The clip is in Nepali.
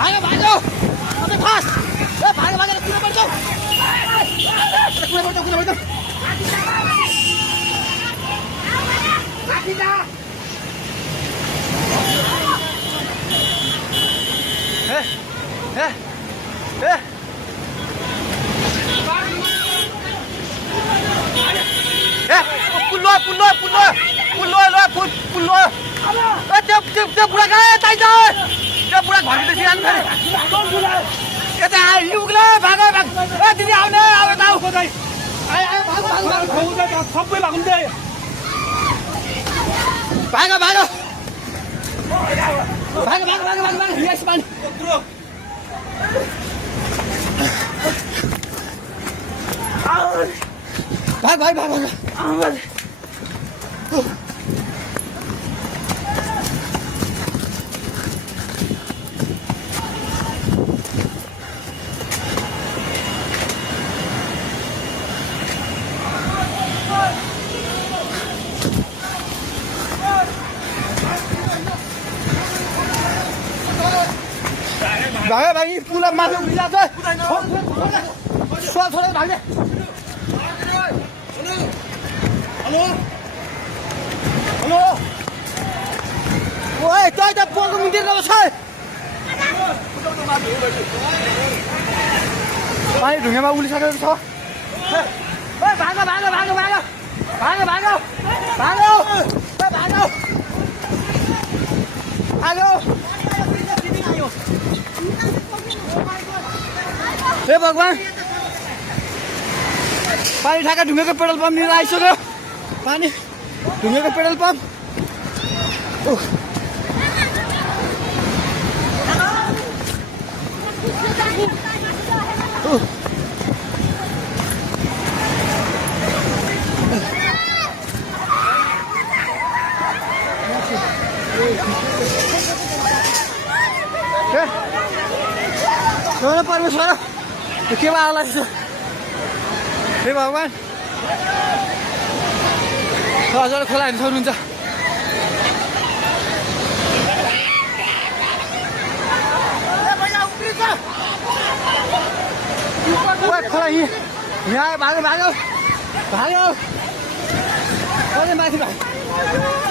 भागो भागो अबे फास ए भागो भागो कुन पर्छ कुन पर्छ माथि जा ए पुल्लो त्यो बुढा कहाँ यतै छ त्यो बुढा घरभित्र जानु फेरि यता युगले भाग ए दिदी आउने अब ताउ खोदै सबै भाग्दै भाग यस पानी भाग भागी पुला माथि उभिला छ छोरा भाग्ने हेलो ओए तै त पोको मिन्दिर न छ पानी ढुङ्गामा उलिसकेको छ ओए भागो हे भगवान पानी ठाका ढुङ्गेको पेट्रोल पम्प लिएर आइसक्यो पानी ढुङ्गेको पेट्रोल पम्प परमेश्वर के आला हे भगवान हजुर खोला हेर्नु सक्नुहुन्छ खोला यहाँ भागो माथि भाग